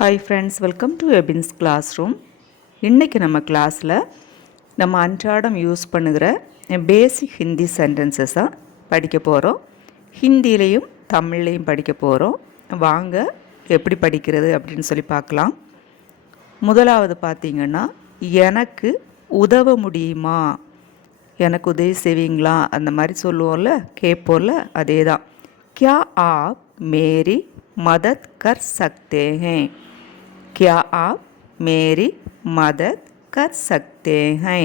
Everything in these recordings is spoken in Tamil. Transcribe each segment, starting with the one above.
Hi friends, welcome to Ebin's classroom. இன்றைக்கி நம்ம கிளாஸில் நம்ம அன்றாடம் யூஸ் பண்ணுகிற பேசிக் ஹிந்தி சென்டென்சஸாக படிக்க போகிறோம். ஹிந்திலையும் தமிழ்லையும் படிக்க போகிறோம். வாங்க எப்படி படிக்கிறது அப்படின்னு சொல்லி பார்க்கலாம். முதலாவது பார்த்திங்கன்னா, எனக்கு உதவ முடியுமா, எனக்கு உதவி செய்வீங்களா, அந்த மாதிரி சொல்லுவோம்ல, கேட்போம்ல, அதே தான். क्या आप मेरी मदद कर सकते हैं? क्या आप मेरी मदद कर सकते हैं?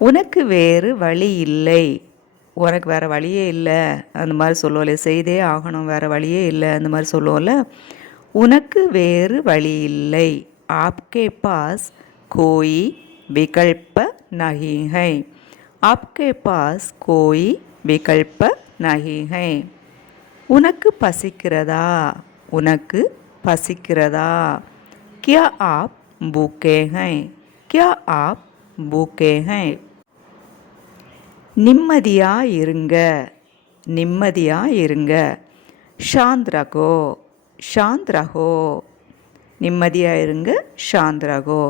உனக்கு வேறு வழி இல்லை, உனக்கு வேறு வழியே இல்லை அந்த மாதிரி சொல்லுவோம்ல, செய்தே ஆகணும், வேறு வழியே இல்லை அந்த மாதிரி சொல்லுவோம்ல. உனக்கு வேறு வழி இல்லை. आपके पास कोई विकल्प नहीं है. आपके पास कोई विकल्प नहीं है. உனக்கு பசிக்கிறதா, உனக்கு பசிக்கிறதா. क्या आप भूखे हैं? क्या आप भूखे हैं? நிம்மதியா இருங்க, நிம்மதியா இருங்க. शांत रहो, शांत रहो. நிம்மதியா இருங்க, शांत रहो.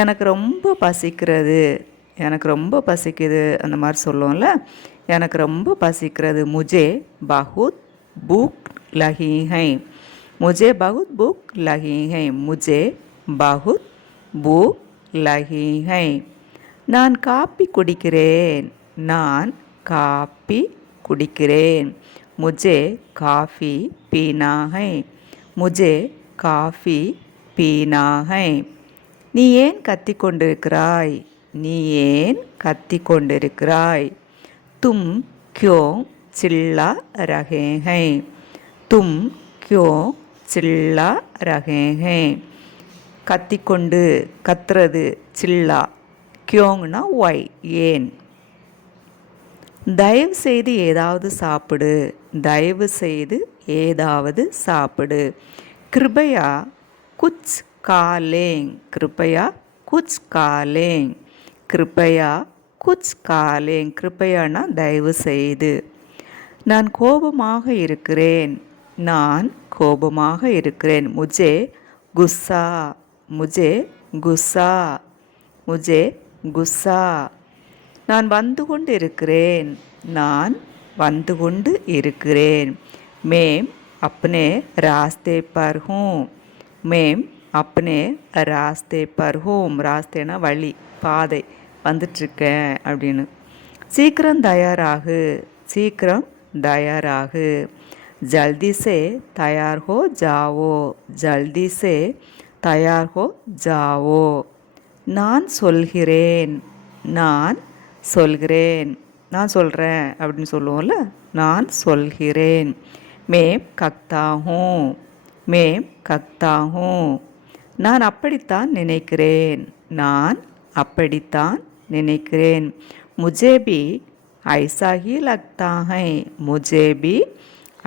எனக்கு ரொம்ப பசிக்கிறது, எனக்கு ரொம்ப பசிக்குது அந்த மாதிரி சொல்லுவோம்ல. எனக்கு ரொம்ப பசிக்கிறது. मुझे बहुत भूख लगी है. मुझे बहुत भूख लगी है. मुझे बहुत भूख लगी है. நான் காப்பி குடிக்கிறேன், நான் காப்பி குடிக்கிறேன். मुझे काफ़ी पीना है. मुझे काफ़ी पीना है. நீ ஏன் கத்திக்கொண்டிருக்கிறாய், நீ ஏன் கத்திக்கொண்டிருக்கிறாய். तुम क्यों चिल्ला रहे हैं? तुम क्यों चिल्ला रहे हैं? கத்திக்கொண்டு, கத்துறது, சில்லா. क्योंனா ஒய், ஏன். தயவு செய்து ஏதாவது சாப்பிடு, தயவு செய்து ஏதாவது சாப்பிடு. கிருபையா குச் காலேங், கிருபையா குச் காலேங். கிருபையா குச் காலேங். கிருபையானா தயவு செய்து. நான் கோபமாக இருக்கிறேன், நான் கோபமாக இருக்கிறேன். முஜே குஸ்ஸா, முஜே குஸ்ஸா, முஜே குஸ்ஸா. நான் வந்து கொண்டு இருக்கிறேன், நான் வந்து கொண்டு இருக்கிறேன். மேம் अपने रास्ते पर हूँ. மேம் अपने रास्ते पर हूँ. ராஸ்தேனா வழி, பாதை, வந்துட்டுருக்கேன் அப்படின்னு. சீக்கிரம் தயாராகு, சீக்கிரம் தயாராகு. ஜல்தி சே தயார் ஹோ ஜாவோ, ஜல்தி சே தயார் ஹோ ஜாவோ. நான் சொல்கிறேன், நான் சொல்கிறேன், நான் சொல்கிறேன் அப்படின்னு சொல்லுவோம்ல, நான் சொல்கிறேன். மேம் கக்தா ஹூ, மேம் கக்தா ஹூ. நான் அப்படித்தான் நினைக்கிறேன், நான் அப்படித்தான் நினைக்கிறேன். मुझे भी ऐसा ही लगता है. मुझे भी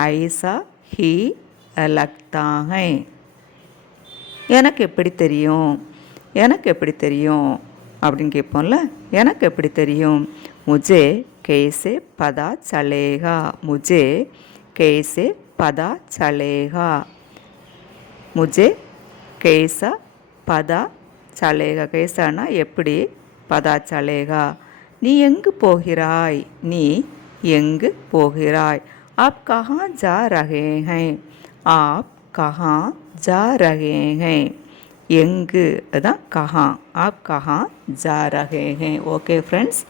ऐसा ही लगता है. எனக்கு எப்படி தெரியும், எனக்கு எப்படி தெரியும் அப்படின்னு கேட்போம்ல. எனக்கு எப்படி தெரியும். मुझे कैसे पता चलेगा. मुझे कैसे पता चलेगा. मुझे कैसा पता चलेगा. कैसाனா எப்படி, பதா சலேகா நீ எங்கு போகிறாய், நீ எங்கு போகிறாய். आप कहाँ जा रहे हैं. आप कहाँ जा रहे हैं. எங்கு அதான் கஹா. आप कहाँ जा रहे हैं. ஓகே ஃப்ரெண்ட்ஸ்,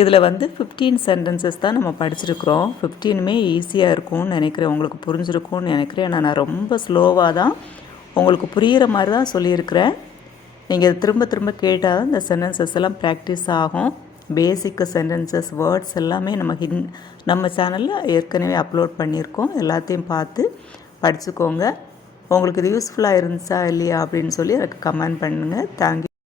இதில் 15 சென்டென்சஸ் தான் நம்ம படிச்சிருக்கிறோம். 15மே ஈஸியாக இருக்கும்னு நினைக்கிறேன், உங்களுக்கு புரிஞ்சிருக்கும்னு நினைக்கிறேன். ஏன்னா நான் ரொம்ப ஸ்லோவாக தான் உங்களுக்கு புரிகிற மாதிரி தான் சொல்லியிருக்கிறேன். நீங்கள் திரும்ப திரும்ப கேட்டால் தான் இந்த சென்டென்சஸ் எல்லாம் ப்ராக்டிஸ் ஆகும். பேசிக் சென்டென்சஸ், வேர்ட்ஸ் எல்லாமே நம்ம சேனலில் ஏற்கனவே அப்லோட் பண்ணியிருக்கோம். எல்லாத்தையும் பார்த்து படிச்சுக்கோங்க. உங்களுக்கு இது யூஸ்ஃபுல்லாக இருந்துச்சா இல்லையா அப்படின்னு சொல்லி எனக்கு கமெண்ட் பண்ணுங்கள். தேங்க்யூ.